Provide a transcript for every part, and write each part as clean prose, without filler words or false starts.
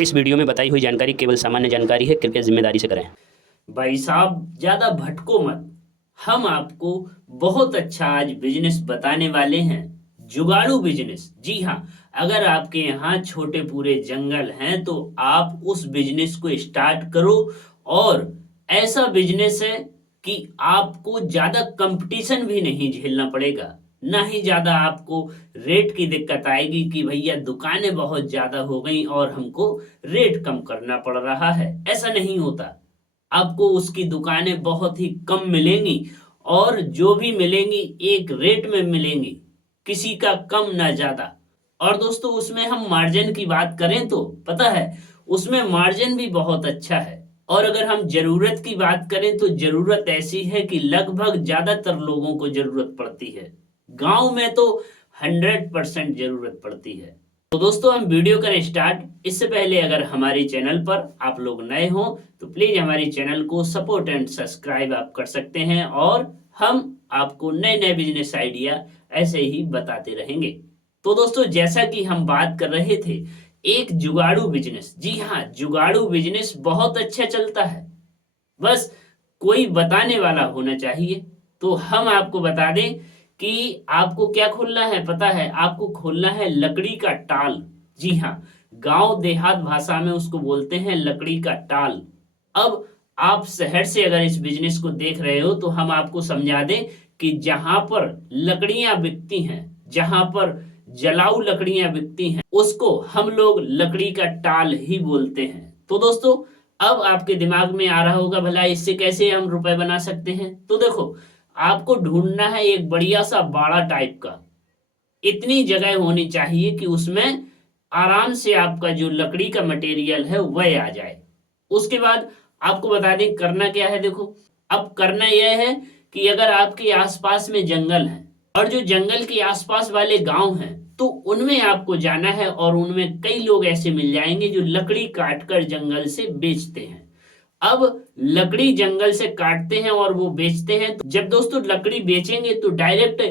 इस वीडियो में बताई हुई जानकारी केवल सामान्य जानकारी है, कृपया जिम्मेदारी से करें। भाई साहब ज्यादा भटको मत। हम आपको बहुत अच्छा आज बिजनेस बताने वाले हैं, जुगाड़ू बिजनेस। जी हाँ, अगर आपके यहाँ छोटे पूरे जंगल हैं तो आप उस बिजनेस को स्टार्ट करो। और ऐसा बिजनेस है कि आपको ज्यादा कंपटीशन भी नहीं झेलना पड़ेगा, ना ही ज्यादा आपको रेट की दिक्कत आएगी कि भैया दुकानें बहुत ज्यादा हो गई और हमको रेट कम करना पड़ रहा है। ऐसा नहीं होता, आपको उसकी दुकानें बहुत ही कम मिलेंगी और जो भी मिलेंगी एक रेट में मिलेंगी, किसी का कम ना ज्यादा। और दोस्तों उसमें हम मार्जिन की बात करें तो पता है उसमें मार्जिन भी बहुत अच्छा है। और अगर हम जरूरत की बात करें तो जरूरत ऐसी है कि लगभग ज्यादातर लोगों को जरूरत पड़ती है, गांव में तो 100% जरूरत पड़ती है। तो दोस्तों हम वीडियो करें स्टार्ट। इससे पहले अगर हमारे चैनल पर आप लोग नए हो तो प्लीज हमारे चैनल को सपोर्ट एंड सब्सक्राइब आप कर सकते हैं, और हम आपको नए नए बिजनेस आइडिया ऐसे ही बताते रहेंगे। तो दोस्तों जैसा कि हम बात कर रहे थे, एक जुगाड़ू बिजनेस। जी हाँ, जुगाड़ू बिजनेस बहुत अच्छा चलता है, बस कोई बताने वाला होना चाहिए। तो हम आपको बता दें कि आपको क्या खोलना है, पता है आपको खोलना है लकड़ी का टाल। जी हाँ, गांव देहात भाषा में उसको बोलते हैं लकड़ी का टाल। अब आप शहर से अगर इस बिजनेस को देख रहे हो तो हम आपको समझा दें कि जहां पर लकड़ियां बिकती हैं, जहां पर जलाऊ लकड़ियां बिकती हैं, उसको हम लोग लकड़ी का टाल ही बोलते हैं। तो दोस्तों अब आपके दिमाग में आ रहा होगा भला इससे कैसे हम रुपए बना सकते हैं। तो देखो, आपको ढूंढना है एक बढ़िया सा बाड़ा टाइप का, इतनी जगह होनी चाहिए कि उसमें आराम से आपका जो लकड़ी का मटेरियल है वह आ जाए। उसके बाद आपको बता दें करना क्या है। देखो, अब करना यह है कि अगर आपके आसपास में जंगल है और जो जंगल के आसपास वाले गांव हैं तो उनमें आपको जाना है, और उनमें कई लोग ऐसे मिल जाएंगे जो लकड़ी काट कर जंगल से बेचते हैं। अब लकड़ी जंगल से काटते हैं और वो बेचते हैं, तो जब दोस्तों लकड़ी बेचेंगे तो डायरेक्ट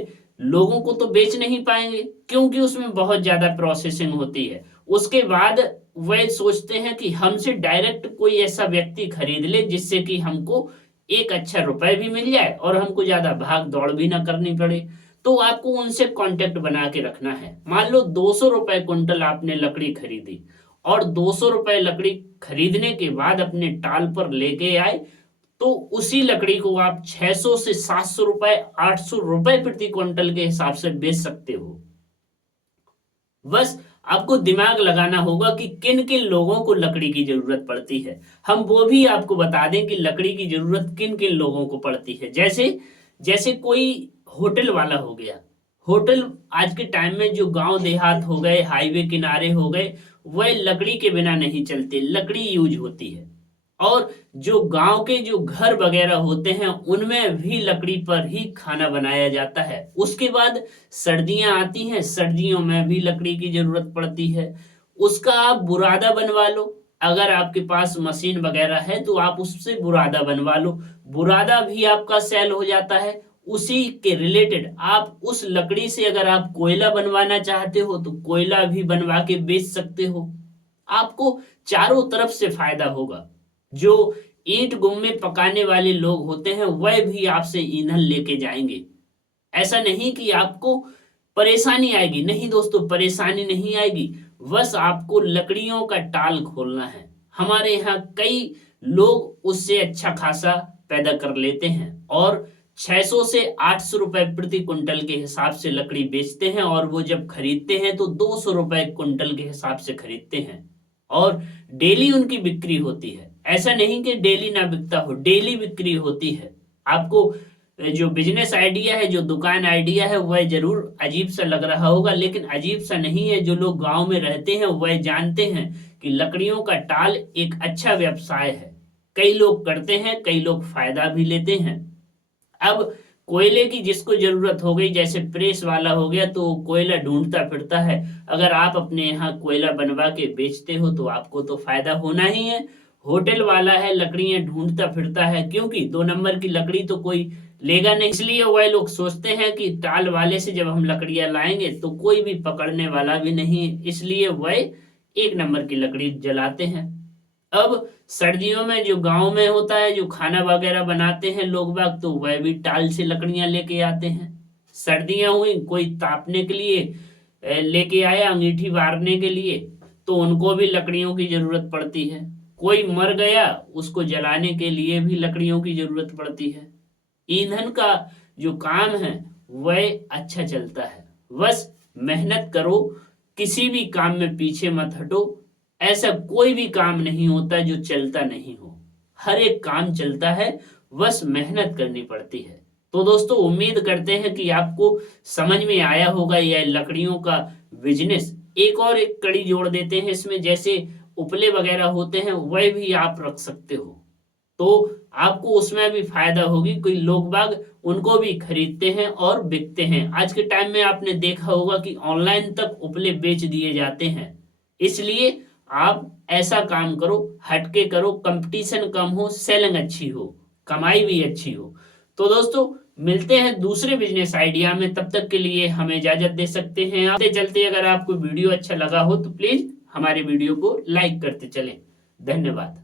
लोगों को तो बेच नहीं पाएंगे, क्योंकि उसमें बहुत ज्यादा प्रोसेसिंग होती है। उसके बाद वह सोचते हैं कि हमसे डायरेक्ट कोई ऐसा व्यक्ति खरीद ले जिससे कि हमको एक अच्छा रुपए भी मिल जाए और हमको ज्यादा भाग दौड़ भी ना करनी पड़े। तो आपको उनसे कांटेक्ट बना के रखना है। मान लो 200 रुपए कुंटल आपने लकड़ी खरीदी, और 200 रुपए लकड़ी खरीदने के बाद अपने टाल पर लेके आए, तो उसी लकड़ी को आप 600 से 700 रुपए, 800 रुपए प्रति क्विंटल के हिसाब से बेच सकते हो। बस आपको दिमाग लगाना होगा कि किन किन लोगों को लकड़ी की जरूरत पड़ती है। हम वो भी आपको बता दें कि लकड़ी की जरूरत किन किन लोगों को पड़ती है। जैसे जैसे कोई होटल वाला हो गया। होटल आज के टाइम में जो गांव देहात हो गए, हाईवे किनारे हो गए, वह लकड़ी के बिना नहीं चलते, लकड़ी यूज होती है। और जो गांव के जो घर वगैरह होते हैं उनमें भी लकड़ी पर ही खाना बनाया जाता है। उसके बाद सर्दियां आती हैं, सर्दियों में भी लकड़ी की जरूरत पड़ती है। उसका आप बुरादा बनवा लो, अगर आपके पास मशीन वगैरह है तो आप उससे बुरादा बनवा लो, बुरादा भी आपका सेल हो जाता है। उसी के रिलेटेड आप उस लकड़ी से अगर आप कोयला बनवाना चाहते हो तो कोयला भी बनवा के बेच सकते हो। आपको चारों तरफ से फायदा होगा। जो ईंट गुम्मे पकाने वाले लोग होते हैं वह भी आपसे ईंधन लेके जाएंगे। ऐसा नहीं कि आपको परेशानी आएगी, नहीं दोस्तों, परेशानी नहीं आएगी। बस आपको लकड़ियों का टाल खोलना है। हमारे यहाँ कई लोग उससे अच्छा खासा पैदा कर लेते हैं और 600 से 800 रुपए प्रति कुंटल के हिसाब से लकड़ी बेचते हैं, और वो जब खरीदते हैं तो 200 रुपए कुंटल के हिसाब से खरीदते हैं, और डेली उनकी बिक्री होती है। ऐसा नहीं कि डेली ना बिकता हो, डेली बिक्री होती है। आपको जो बिजनेस आइडिया है, जो दुकान आइडिया है, वह जरूर अजीब सा लग रहा होगा, लेकिन अजीब सा नहीं है। जो लोग गांव में रहते हैं वह जानते हैं कि लकड़ियों का टाल एक अच्छा व्यवसाय है। कई लोग करते हैं, कई लोग फायदा भी लेते हैं। अब कोयले की जिसको जरूरत हो गई, जैसे प्रेस वाला हो गया तो कोयला ढूंढता फिरता है। अगर आप अपने यहाँ कोयला बनवा के बेचते हो तो आपको तो फायदा होना ही है। होटल वाला है लकड़ियां ढूंढता फिरता है, क्योंकि 2 नंबर की लकड़ी तो कोई लेगा नहीं, इसलिए वह लोग सोचते हैं कि टाल वाले से जब हम लकड़ियां लाएंगे तो कोई भी पकड़ने वाला भी नहीं है, इसलिए वह एक नंबर की लकड़ी जलाते हैं। अब सर्दियों में जो गांव में होता है, जो खाना वगैरह बनाते हैं लोग बाग, तो वह भी टाल से लकड़ियां लेके आते हैं। सर्दियां हुई, कोई तापने के लिए लेके आया, अंगीठी बारने के लिए, तो उनको भी लकड़ियों की जरूरत पड़ती है। कोई मर गया, उसको जलाने के लिए भी लकड़ियों की जरूरत पड़ती है। ईंधन का जो काम है वह अच्छा चलता है। बस मेहनत करो, किसी भी काम में पीछे मत हटो। ऐसा कोई भी काम नहीं होता जो चलता नहीं हो, हर एक काम चलता है, बस मेहनत करनी पड़ती है। तो दोस्तों, उम्मीद करते हैं कि आपको समझ में आया होगा यह लकड़ियों का बिजनेस। एक कड़ी जोड़ देते हैं इसमें, जैसे उपले वगैरह होते हैं वह भी आप रख सकते हो, तो आपको उसमें भी फायदा होगी। कोई लोग बाग उनको भी खरीदते हैं और बिकते हैं। आज के टाइम में आपने देखा होगा कि ऑनलाइन तक उपले बेच दिए जाते हैं। इसलिए आप ऐसा काम करो, हटके करो, कंपटीशन कम हो, सेलिंग अच्छी हो, कमाई भी अच्छी हो। तो दोस्तों, मिलते हैं दूसरे बिजनेस आइडिया में, तब तक के लिए हमें इजाजत दे सकते हैं। आते चलते अगर आपको वीडियो अच्छा लगा हो तो प्लीज हमारे वीडियो को लाइक करते चलें। धन्यवाद।